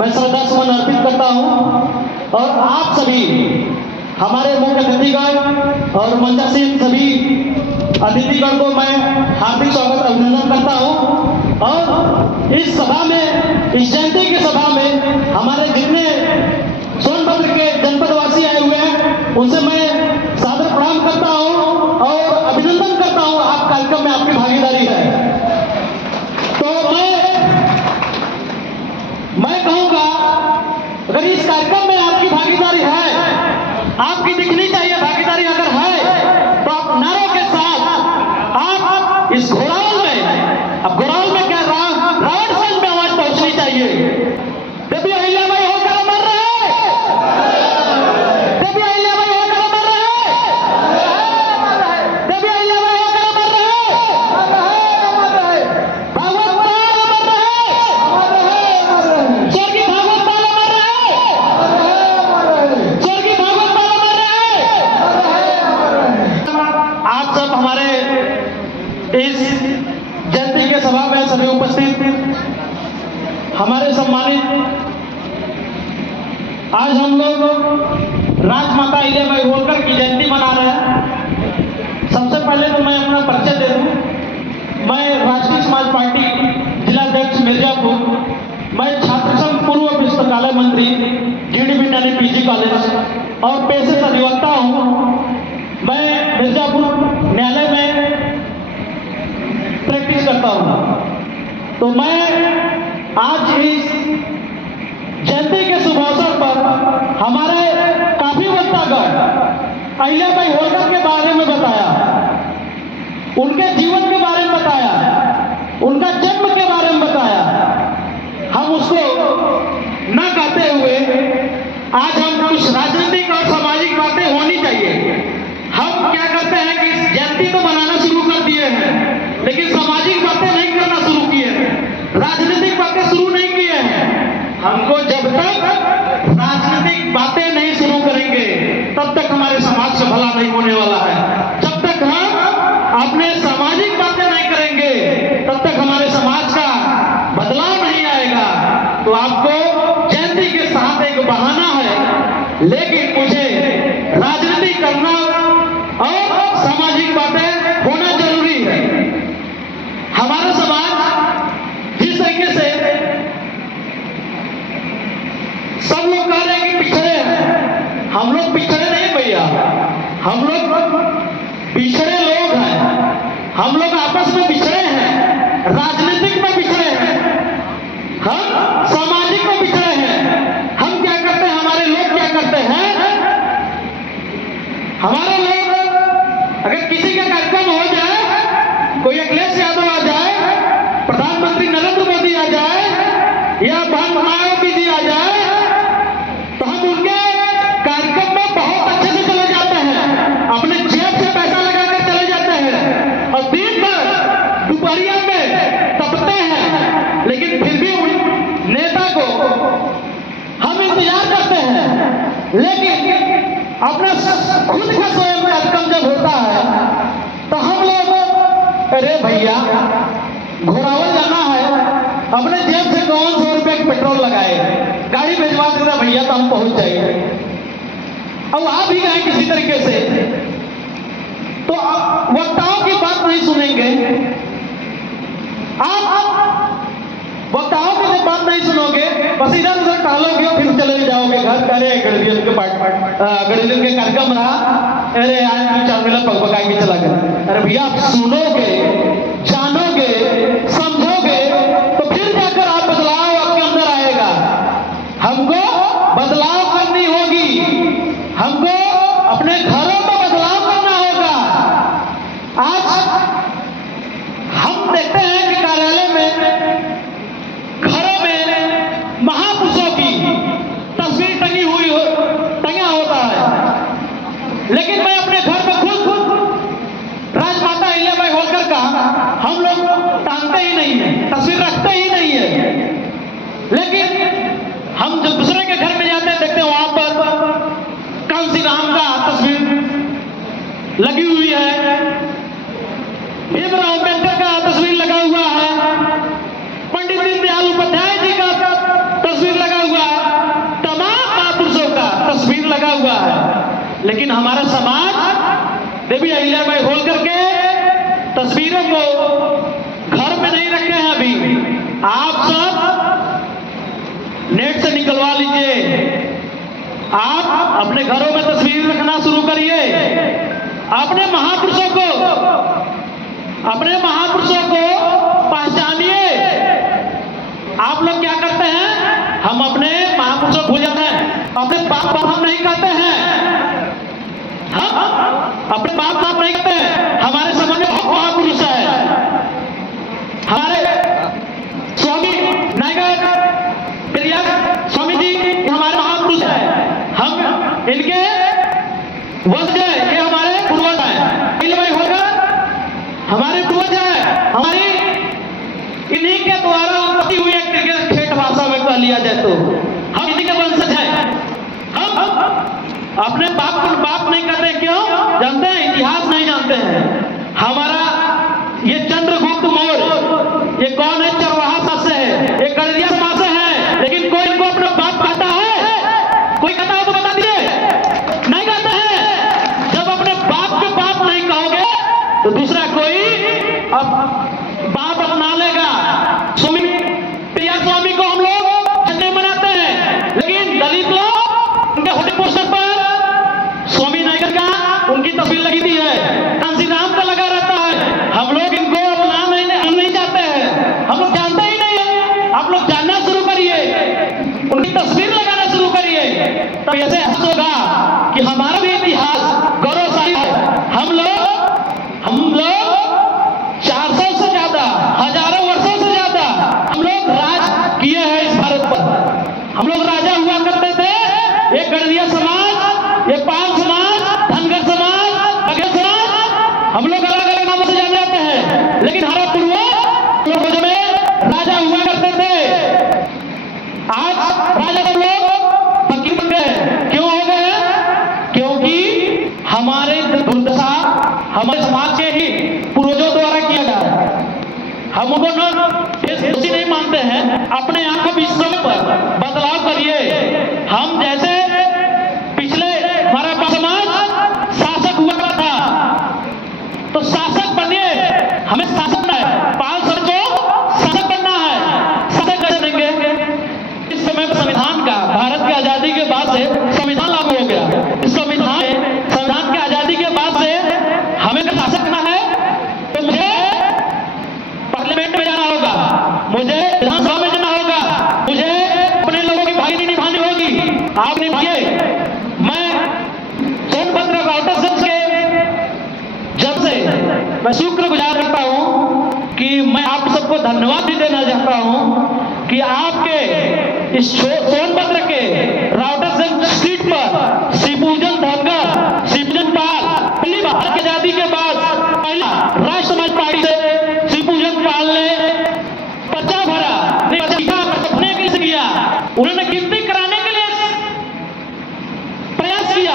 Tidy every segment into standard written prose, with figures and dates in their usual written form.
मैं श्रद्धा सुमन अर्पित करता हूं और आप सभी हमारे मुख्य अतिथिगण और मंचासीन सभी अतिथिगण को मैं हार्दिक स्वागत अभिनंदन करता हूं। और इस सभा में, इस जयंती की सभा में हमारे जितने सोनभद्र के जनपदवासी आए हुए हैं उनसे मैं सादर प्रणाम करता हूं और अभिनंदन करता हूं। आप कार्यक्रम में आपकी भागीदारी है तो मैं कहूंगा अगर इस कार्यक्रम में आपकी भागीदारी है, आपकी दिखनी चाहिए भागीदारी अगर है तो आप नारों के साथ आप इस घोड़ावल में, अब घोड़ावल में क्या रावणगंज में आवाज पहुंचनी चाहिए। देवी अहिल्याबाई होकर अमर रहे, देवी अहिल्याबाई होकर अमर रहे, देवी अहिल्याबाई होकर अमर रहे, भागवत पाल अमर रहे, स्वर्गीय भागवत पाल अमर रहे, स्वर्गीय भागवत पाल अमर रहे। आप सब हमारे इस जयंती के सभा में सभी उपस्थित हमारे सम्मानित, आज हम लोग राजमाता अहिल्याबाई होलकर की जयंती मना रहे हैं। सबसे पहले तो मैं अपना परिचय दे दूं। मैं राष्ट्रीय समाज पार्टी जिलाध्यक्ष मिर्जापुर, मैं छात्र संघ पूर्व पुस्तकालय मंत्री GDB यानी PG कॉलेज और पेशे से अधिवक्ता हूं। मैं मिर्जापुर न्यायालय में प्रैक्टिस करता हूं। तो मैं आज इस जयंती के शुभ अवसर पर हमारे काफी वक्तागण अहिल्याबाई होलकर के बारे में बताया, उनके जीवन के बारे में बताया, उनका जन्म के बारे में बताया। हम उसको न कहते हुए आज हम कुछ राजनीतिक और सामाजिक बातें होनी चाहिए। हम क्या करते हैं कि इस जयंती को मनाना शुरू कर दिए हैं लेकिन सामाजिक बातें नहीं करना शुरू किए हैं, राजनीतिक बातें शुरू नहीं किए हैं। हमको जब तक राजनीतिक बातें नहीं शुरू करेंगे तब तक हमारे समाज का भला नहीं होने वाला है। जब तक हम अपने सामाजिक बातें नहीं करेंगे तब तक हमारे समाज का बदलाव नहीं आएगा। तो आपको जयंती के साथ एक बहाना है, लेकिन मुझे राजनीति करना और सामाजिक बातें होना जरूरी है। हमारा समाज जिस तरीके से सब लोग कह रहे हैं कि पिछड़े हैं, हम लोग पिछड़े नहीं भैया, हम लोग पिछड़े लोग हैं। हम लोग आपस में पिछड़े हैं, राजनीतिक में पिछड़े हैं, हम सामाजिक में पिछड़े हैं। हम क्या करते हैं, हमारे लोग क्या करते हैं, हमारे लोग अगर किसी का कार्यक्रम हो जाए, कोई अखिलेश यादव आ जाए, प्रधानमंत्री नरेंद्र मोदी आ जाए या बहन मायावती जी आ जाए तो हम उनके कार्यक्रम में बहुत अच्छे से चले जाते हैं, अपने जेब से पैसा लगाकर चले जाते हैं और दिन भर दोपहरिया में तपते हैं, लेकिन फिर भी उन नेता को हम इंतजार करते हैं। लेकिन अपना खुद का स्वयं का कार्यक्रम जब होता है तो हम लोग, अरे भैया घोड़ावल जाना है, अपने जेब से 500 रुपए की पेट्रोल लगाए, गाड़ी भिजवा देता भैया तो हम पहुंच जाएंगे। अब आप ही गए किसी तरीके से तो वक्ताओं की बात नहीं सुनेंगे। आप वक्ताओं की जब बात नहीं सुनोगे बस इधर उधर टहलोगे और फिर चले जाओगे घर। अरे गणित के कार्यक्रम रहा, अरे आज 4 मिनट पकपका के चला गया। अरे भैया आप सुनोगे, जानोगे, समझोगे तो फिर जाकर आप बदलाव आपके अंदर आएगा। हमको बदलाव करनी होगी, हमको अपने घरों में बदलाव करना होगा। आज हम देखते हैं कि कार्यालय में, घरों में महापुरुषों की तस्वीर टंगा होता है, लेकिन मैं अपने घर में खुद राजमाता अहिल्याबाई होलकर का हम लोग टांगते ही नहीं है, तस्वीर रखते ही नहीं है। लेकिन हम जब दूसरे के घर में जाते हैं देखते हैं वहां पर कांसी राम का तस्वीर लगी हुई है, भीमराव अम्बेडकर का तस्वीर लगा हुआ है, पंडित दीनदयाल उपाध्याय जी का तस्वीर लगा हुआ लेकिन हमारा समाज देवी अहिल्याबाई होलकर के तस्वीरों को घर में नहीं रखे हैं। अभी आप सब नेट से निकलवा लीजिए, आप अपने घरों में तस्वीर रखना शुरू करिए। अपने महापुरुषों को पहचानिए। आप लोग क्या करते हैं? हम अपने महापुरुषों को भूल जाते हैं, अपने बाप हम नहीं कहते हैं, हम अपने बाप नहीं कहते हैं। हमारे समाज में महापुरुष है, हमारे स्वामी नायक प्रिया स्वामी जी हमारे महापुरुष है। हम इनके वंश है, ये हमारे पूर्वज है। अहिल्याबाई होलकर हमारे पूर्वज है, हमारी इन्हीं के द्वारा उत्पत्ति हुई एक ठेठ भाषा में कह लिया जाए तो हम इन्हीं के वंशज हैं। हम अपने बाप को बाप नहीं कहते, क्यों जानते हैं? इतिहास नहीं जानते हैं। हमारा ये चंद्रगुप्त मौर्य, ये कौन है? चरवाहा शासक है, ये गड़रिया समाज से है, लेकिन कोई इनको अपना बाप कहता है? कोई कहता है तो बता दीजिए, नहीं कहता है। जब अपने बाप के बाप नहीं कहोगे तो दूसरा कोई अब बाप अपना लेगा। स्वामी प्रिया स्वामी को हम लोग जन्म मनाते हैं, लेकिन दलित लोग उनके होटल पोस्टर पर स्वामी नायकर का उनकी तस्वीर लगी थी है, कांसी राम का लगा रहता है। हम लोग इनको अपना हम नहीं चाहते हैं, हम लोग जानते ही नहीं है। आप लोग जानना शुरू करिए, उनकी तस्वीर लगाना शुरू करिए, तो ऐसे होगा कि हमारा भी इतिहास गौरवशाली है। हम लोग 400 से ज्यादा, हजारों वर्षों से ज्यादा हम लोग राज किए हैं इस भारत पर। हम लोग राजा हुआ करते थे। ये गड़रिया समाज, ये पाल समाज, धनगर समाज, बघेल समाज, हम लोग अलग अलग नामों से जाने जाते हैं, लेकिन हमारा पूर्वज में राजा हुआ करते थे। आज राजा सब लोग फकीर बन गए। क्यों हो गए? क्योंकि हमारे दुर्दशा हमारे समाज के ही पूर्वजों द्वारा किया जा रहा है। हम उनको दोषी नहीं मानते हैं, अपने आप को भी इस समय पर बदलाव करिए। हम जैसे पिछले हमारा समाज शासक हुआ था, तो शासक बनिए, हमें शासक बनना है। पाल समाज को शासक बनना है। शासक कैसे बनेंगे? इस समय संविधान का, भारत की आजादी के बाद से संविधान लागू हो गया। इस संविधान की आजादी के बाद से हमें शासक बनना है, तो मुझे पार्लियामेंट में जाना होगा, मुझे विधानसभा में जाना होगा, मुझे अपने लोगों की भागीदारी निभानी होगी। आप निभाइए। मैं सोनभद्र राउटरगंज के जब से मैं शुक्रगुजार करता हूं कि मैं आप सबको धन्यवाद भी देना चाहता हूं कि आपके इस सोनभद्र के राउटरगंज सीट पर शिवपूजन धनगर, शिवपूजन पाल, पहली बार आजादी के बाद पहला राष्ट्र समाज पार्टी से शिवपूजन पाल ने पर्चा भरा, अपने के लिए किया। उन्होंने गिनती कराने के लिए प्रयास किया,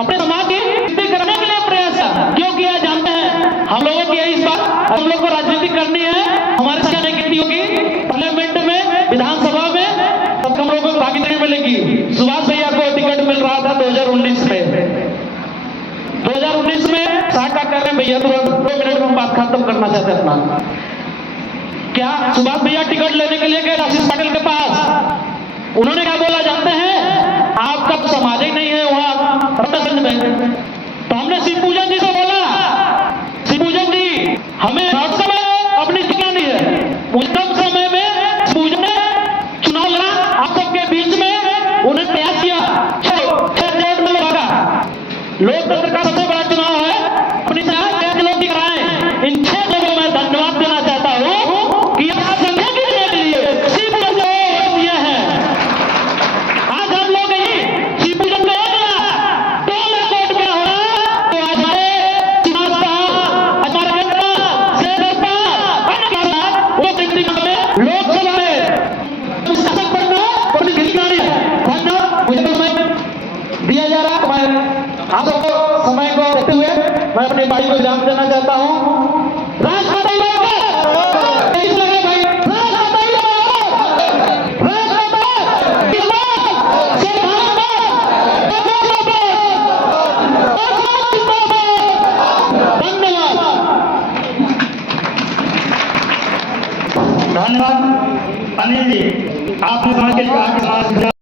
अपने समाज की गिनती कराने के लिए प्रयास क्यों किया? जानते हैं हम लोगों की इस बार हम लोग को राजनीति करनी है, हमारे साथ नहीं गिनती होगी पार्लियामेंट में, विधानसभा में, तब हम लोगों को भागीदारी मिलेगी। सुभाष भैया को टिकट मिल रहा था 2019 में। 2019 में 60 का कर रहे भैया, तुरंत 2 मिनट में हम बात खत्म करना चाहते हैं अपना। क्या सुभाष भैया टिकट लेने के लिए गए आशीष पाटिल के पास? उन्होंने क्या बोला जानते हैं? आपका तो समाज ही नहीं है वहां राउटरगंज में। तो हमने शिवपूजन जी से बोला, शिवपूजन जी हमें हर समय अपनी टिकट नहीं है, कम समय में पूजन चुनाव लड़ा आप सबके बीच में। उन्हें प्रयास किया, 6 में लगा। लोकतंत्र का सबसे बड़ा चुनाव है, अपनी लोग दिखाएं। इन 6 लोगों में धन्यवाद देना चाहता हूं कि आप संख्या के लिए शिवपूजन दिए हैं। आज हम लोग शिवपूजन में दिया जा रहा है। आप सबको समय को देखते हुए मैं अपने भाई को विराम देना चाहता हूँ। धन्यवाद। अनिल जी, आपने समाज के लिए कहा कि समाज